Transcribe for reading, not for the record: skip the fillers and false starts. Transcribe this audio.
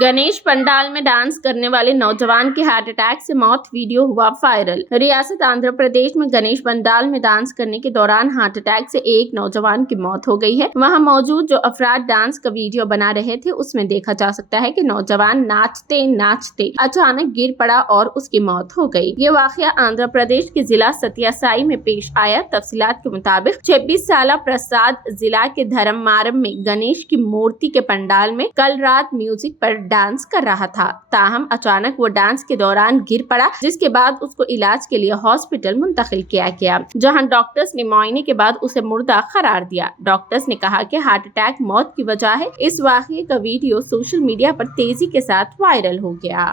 गणेश पंडाल में डांस करने वाले नौजवान की हार्ट अटैक से मौत, वीडियो हुआ वायरल। रियासत आंध्र प्रदेश में गणेश पंडाल में डांस करने के दौरान हार्ट अटैक से एक नौजवान की मौत हो गई है। वहां मौजूद जो अफराद डांस का वीडियो बना रहे थे, उसमें देखा जा सकता है कि नौजवान नाचते नाचते अचानक गिर पड़ा और उसकी मौत हो गई। ये वाकया आंध्र प्रदेश के जिला सत्यासाई में पेश आया। तफसीलात के मुताबिक 26 साल प्रसाद जिला के धर्मारम में गणेश की मूर्ति के पंडाल में कल रात म्यूजिक पर डांस कर रहा था। ताहम अचानक वो डांस के दौरान गिर पड़ा, जिसके बाद उसको इलाज के लिए हॉस्पिटल मुंतकिल किया गया, जहां डॉक्टर्स ने मुआयने के बाद उसे मुर्दा करार दिया। डॉक्टर्स ने कहा कि हार्ट अटैक मौत की वजह है। इस वाकये का वीडियो सोशल मीडिया पर तेजी के साथ वायरल हो गया।